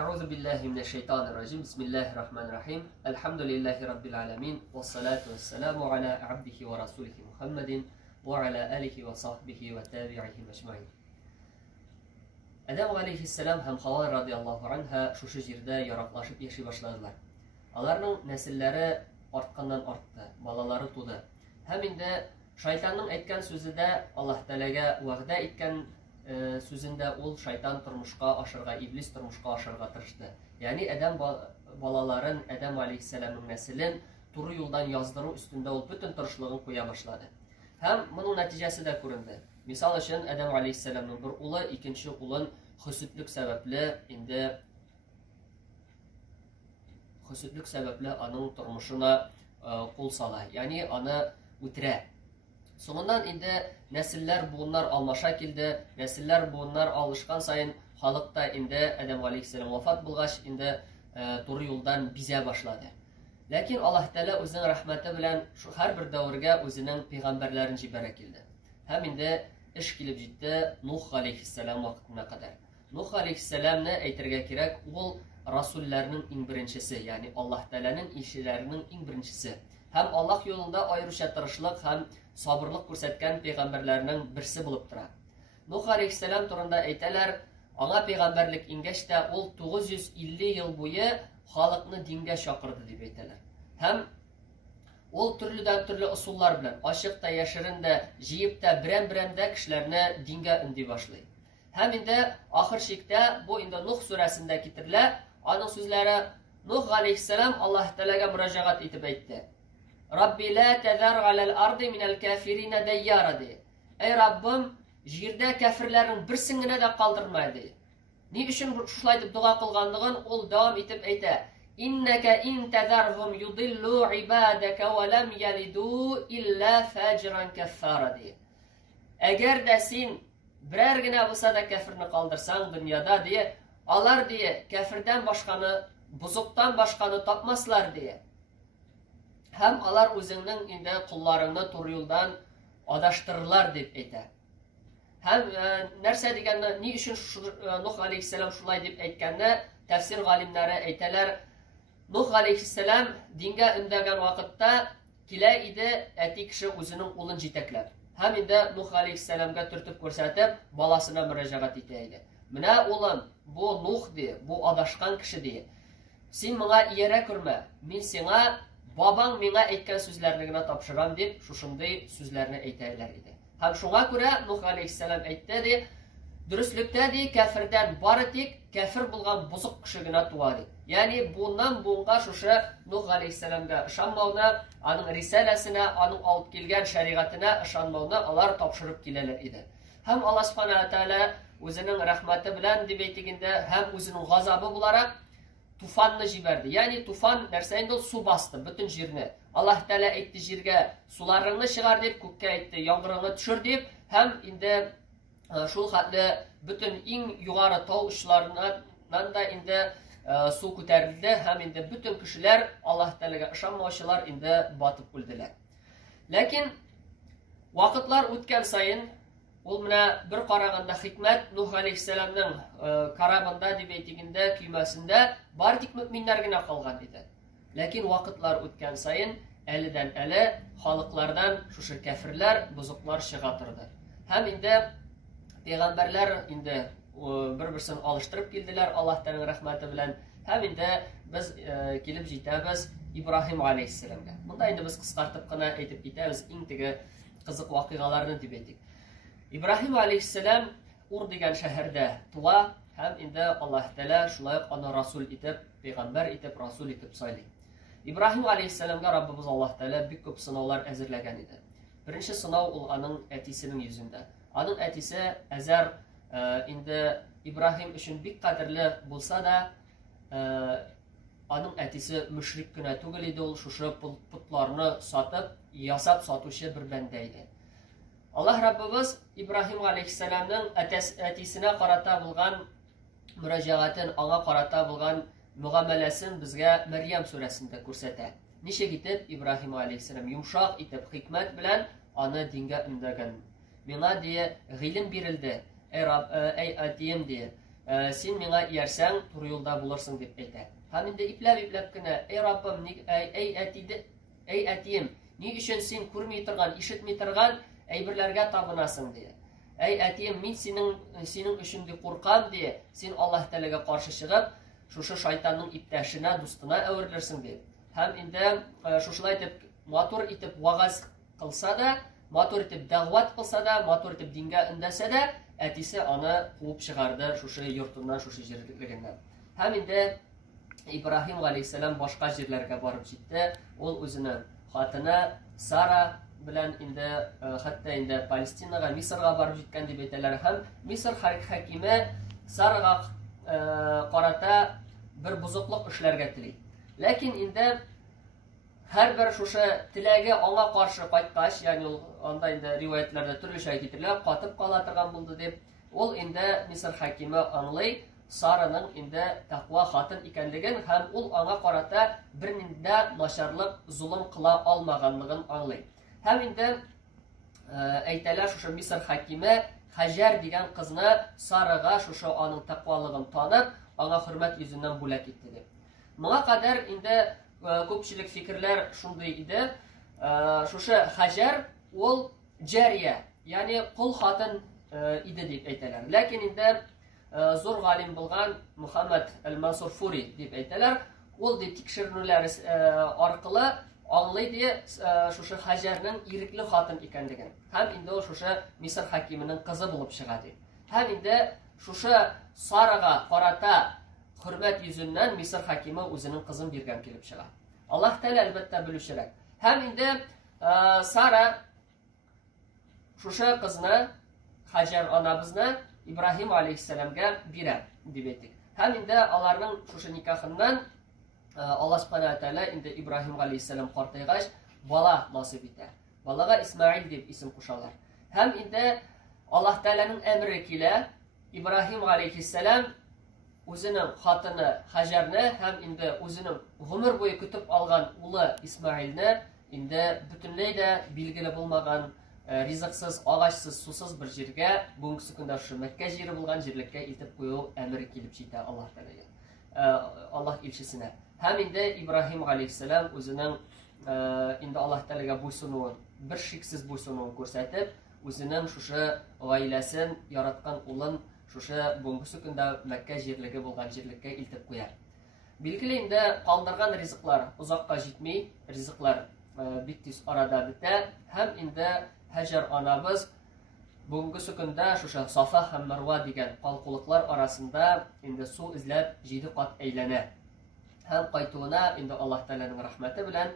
أعوذ بالله من الشيطان الرجيم بسم الله الرحمن الرحيم الحمد لله رب العالمين والصلاة والسلام على عبده ورسوله محمد وعلى آله وصحبه وتابعهم أجمعين. Адам алейхиссалам һәм Хава радиаллаху анха шушы җирдә яраклашып яши башладылар. Аларның нәселләре артканнан артты, балалары туды. Һәм инде шайтанның әйткән сүзендә Аллаһ Тәгаләгә вәгъдә иткән сүзендә ул шайтан тормышка ашырга, иблис тормышка ашырга тырышты. Ягъни Адам балаларын, Адам алейхиссаламның нәселен туры юлдан яздыру өстендә ул бүтән тырышлыгын куя башлады. Һәм моның нәтиҗәсе дә күренде. Мисал өчен Адам алейхиссаламның бер улы, икенче улын хөсетлек сәбәпле аның тормышына кул сала, ягъни аны үтерә. Соңыннан инде нәселләр буыннар алмаша килде, нәселләр буыннар алышкан сайын халыкта инде Адам алейхиссалам вафат булгач инде туры юлдан бизә башлады. Ләкин Аллаһ Тәгалә үзенең рәхмәте белән һәрбер дәвергә үзенең пәйгамбәрләрен җибәрә килде. Һәм инде эш килеп җитте Нух алейхиссалам вакытына кадәр. Нух алейхиссаламны әйтергә кирәк, ул расулларның иң беренчесе, ягъни Аллаһ Тәгаләнең илчеләренең иң беренчесе. Һәм Аллаһ юлында аеруча тырышлык һәм сабырлык күрсәткән пәйгамбәрләрнең берсе булып тора. Нух алейхиссалам турында әйтәләр, аңа пәйгамбәрлек ингәч тә ул 950 ел буе халыкны дингә чакырды дип әйтәләр. Һәм ул төрле ысуллар белән, ачык та, яшерен дә, җыеп та, берәм-берәм дә кешеләрне дингә өнди башлый. Һәм инде ахыр чиктә бу инде Нух сүрәсендә китерелә, аның сүзләре Нух алейхиссалам Аллаһ Тәгаләгә мөрәҗәгать итеп әйтте. Rabbi la tazar alal ardi minal kafirina dayyara de. Ey Rabbim, җирдә кафирләрнең берсен генә дә калдырма ди. Ни өчен шулай дип дуга кылганлыгын ул дәвам итеп әйтә. Иннaka in tazarhum yudillu ibadaka wa lam yalidu illa fajran kaffara de. Әгәр дә син берәр генә булса да кафирне калдырсаң дөньяда ди, алар ди кафирдән башканы, бузыктан башканы тапмаслар ди. Һәм алар үзеңнең инде кулларыңны туры юлдан адаштырырлар дип әйтә. Һәм нәрсә дигәнне, ни өчен Нух алейхиссалам шулай дип әйткәнне тәфсир галимнәре әйтәләр. Нух алейхиссалам дингә өндәгән вакытта килә иде әти кеше үзенең улын җитәкләп. Һәм инде Нух алейхиссаламга төртеп күрсәтеп, баласына мөрәҗәгать итә иде. Менә улым, бу Нух ди, бу адашкан кеше ди. Син моңа иярә күрмә. Мин сиңа Бабаң миңа әйткән сүзләрне генә тапшырам дип, шушындый сүзләрне әйтәләр иде. Һәм шуңа күрә Нух алейхиссалам әйтте ди, дөреслекдә ди кафирдән бары тик кафир булган бузык кеше генә туа ди. Ягъни буннан буңга шушы Нух алейхиссаламга ышанмауны, аның рисаләсенә, аның алып килгән шәригатенә ышанмауны алар тапшырып киләләр иде. Һәм Аллаһ Субханаһу ва Тәгалә үзенең рәхмәте белән дип әйтгәндә, һәм үзенең газабы буларак туфанны җибәрде. Ягъни туфан нәрсә инде, су басты бөтен җирне. Аллаһ Тәгалә әйтте җиргә, суларыңны чыгар дип, күккә әйтте, яңгырыңны төшер дип, һәм инде шул хәтле бөтен иң югары тау очларыннан да инде су күтәрелде, һәм инде бөтен кешеләр, Аллаһ Тәгаләгә ышанмаучылар инде батып үлделәр. Ләкин вакытлар үткән сайын ул менә бер караганда хикмәт Нух алейхиссаламның карабында дип әйтгәндә, көймәсендә бар тик мөэминнәр генә калган иде. Ләкин вакытлар үткән сайын әледән-әле халыклардан шушы кафирләр, бузыклар чыга торды. Һәм инде пәйгамбәрләр инде бер-берсен алыштырып килделәр Аллаһ Тәгаләнең рәхмәте белән. Һәм инде без килеп җитәбез Ибраһим алейхиссаламга. Монда инде без кыскартып кына әйтеп китәбез иң теге кызык вакыйгаларны дип әйтик. Ибраһим алейхиссалам Ур дигән шәһәрдә туа, һәм инде Аллаһ Тәгалә шулай аны расул итеп, пәйгамбәр итеп, расул итеп сайлый. Ибраһим алейхиссаламга Раббыбыз Аллаһ Тәгалә бик күп сынаулар әзерләгән иде. Беренче сынау ул аның әтисенең йөзендә. Аның әтисе Азар инде Ибраһим өчен бик кадерле булса да, аның әтисе мөшрик кенә түгел иде, ул шушы путларны сатып, ясап сатучы бер бәндә иде. Аллаһ Раббыбыз Ибраһим алейхиссаламның әтисенә карата булган мөрәҗәгатен, аңа карата булган мөгамәләсен безгә Мәрьям сүрәсендә күрсәтә. Ничек итеп Ибраһим алейхиссалам йомшак итеп хикмәт белән аны дингә өндәгән. Миңа ди гыйлем бирелде. Эй Рабб, эй әтием ди, син миңа иярсәң, туры юлда булырсың дип әйтә. Һәм инде ипләп кенә, эй Раббым, эй әтием, ни өчен син күрми торган, ишетми торган әйберләргә табынасың ди. Эй әтием, мин синең өчен дип куркам ди. Син Аллаһ Тәгаләгә каршы чыгып, шушы шайтанның иптәшенә, дустына әверелерсең ди. Һәм инде шушылай итеп матур итеп вагаз кылса да, матур итеп дәгъват кылса да, матур итеп дингә өндәсә дә, әтисе аны куып чыгарды шушы йортыннан, шушы җирлегеннән. Һәм инде Ибраһим галәйһиссәлам башка җирләргә барып җитте. Ул үзенең хатыны Сара белән инде хәтта инде Палестинага, Мисырга барып җиткән дип әйтәләр. Һәм Мисыр хакиме Сарага карата бер бузыклык эшләргә тели. Ләкин инде һәрбер шушы теләге аңа каршы кайткач, ягъни ул анда инде риваятларда төрлечә әйтелә, катып кала торган булды дип, ул инде Мисыр хакиме аңлый Сараның инде тақва хатын икәнлеген һәм ул аңа карата бернинди начарлык, зулым кыла алмаганлыгын аңлый. Һәм инде әйтәләр шушы Мисыр хакиме Хаҗар дигән кызны Сарага шушы аның тақвалыгын танып, аңа хөрмәт йөзеннән бүләк итте дип. Моңа кадәр инде күпчелек фикерләр шундый иде. Шушы Хаҗар ул җария, ягъни кул хатын иде дип әйтәләр. Ләкин инде зур галим булган Мухаммад әл-Мансур Фури дип әйтәләр. Ул ди тикшерүләр аркылы аңлый ди шушы Хаҗарның ирекле хатын икәнлеген. Һәм инде ул шушы Мисыр хакименең кызы булып чыга ди. Һәм инде шушы Сарага карата хөрмәт йөзеннән Мисыр хакиме үзенең кызын биргән килеп чыга. Аллаһ Тәгалә әлбәттә белүчерәк. Һәм инде Сара шушы кызны, Хаҗар анабызны Ибраһим алейһиссәламгә бирә дип әйтик. Һәм инде аларның шушы никахыннан Аллаһ Субханаһу ва Тәгалә инде Ибраһим алейһиссәлам картайгач бала насыйп итә. Балага Исмаил дип исем кушалар. Һәм инде Аллаһ Тәгаләнең әмре килә, Ибраһим алейһиссәлам үзенең хатыны Хаҗарны һәм инде үзенең гомер буе көтеп алган улы Исмаилне инде бөтенләй дә билгеле булмаган ризыксыз, агачсыз, сусыз бер җиргә, бүгенге көндә шушы Мәккә җире булган җирлеккә илтеп кую әмре килеп җитә Аллаһ Тәгаләгә, Аллаһ илчесенә. Һәм инде Ибраһим алейһиссәлам үзенең инде Аллаһ Тәгаләгә буйсынуын, бер шиксез буйсынуын күрсәтеп, үзенең шушы гаиләсен, яраткан улын шушы бүгенге көндә Мәккә җирлеге булган җирлеккә илтеп куя. Билгеле инде калдырган ризыклар узакка җитми, ризыклар бик тиз арада бетә. Һәм инде Хаҗар анабыз бүгенге көндә шушы Сафа һәм Марва дигән калкулыклар арасында инде су эзләп 7 кат әйләнә. Һәм кайтуына инде Аллаһ Тәгаләнең рәхмәте белән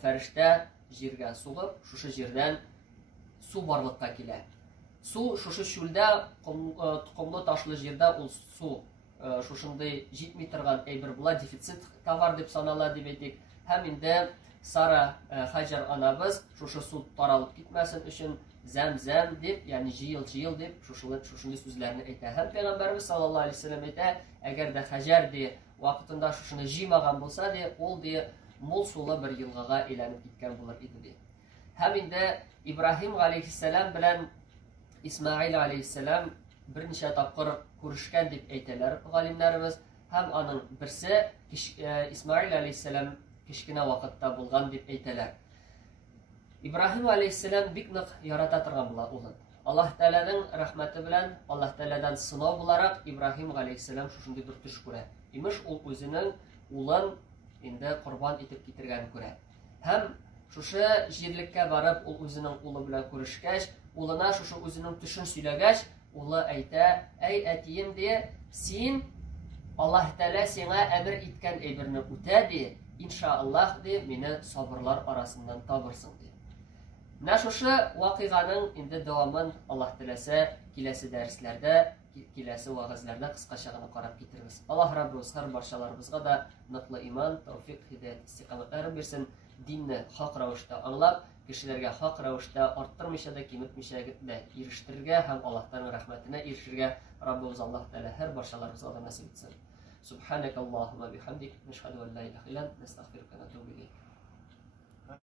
фәрештә җиргә сугып, шушы җирдән су барлыкка килә. Су шушы чүлдә, комлы ташлы җирдә ул су шушындай җитми торган әйбер була, дефицит товар дип санала дип әйтик. Һәм инде Сара Хаҗар анабыз шушы су таралып китмәсен өчен зәм-зәм дип, ягъни җыел дип шушындай сүзләрне әйтә. Һәм Пәйгамбәрбез саллаллаһу алейһи ва сәллям әйтә, әгәр дә Хаҗар ди вакытында шушыны җыймаган булса ди, ул ди мул сулы бер елгага әйләнеп киткән булыр иде ди. Һәм инде Ибраһим алейһиссәлам белән Исмаил алейһиссәлам берничә тапкыр күрешкән дип әйтәләр галимнәребез. Һәм аның берсе Исмаил алейһиссәлам кечкенә вакытта булган дип әйтәләр. Ибраһим алейһиссәлам бик нык ярата торган була улын. Аллаһ Тәгаләнең рәхмәте белән, Аллаһ Тәгаләдән сынау буларак Ибраһим алейһиссәлам шушындый бер төш күрә. Имеш ул үзенең улын инде курбан итеп китергән күрә. Һәм шушы җирлеккә барып ул үзенең улы белән күрешкәч, улына шушы үзенең төшен сөйләгәч, улы әйтә: "Эй әтием ди, син Аллаһ Тәгалә сиңа әмер иткән әйберне үтә ди, иншааллаһ ди, мине сабырлар арасыннан табырсың ди." Менә шушы вакыйганың инде дәвамын Аллаһ теләсә киләсе дәресләрдә, киләсе вагызларда кыскача гына карап китербез. Аллаһ Раббыбыз һәр барчаларыбызга да ныклы иман, тәүфыйк, һидаят, истиқамәтләр бирсен. Динне хак рәвештә аңлап, кешеләргә хак рәвештә арттырмыйча да, киметмичә дә ирештерергә һәм Аллаһтан рәхмәтенә ирешергә Раббыбыз Аллаһ Тәгалә һәр барчаларыбызга да насыйп итсен. Субханакаллаһумма бихамдик, нәшһәдү ан ла илаһа илля анта, настагфирука ва натубу илейк.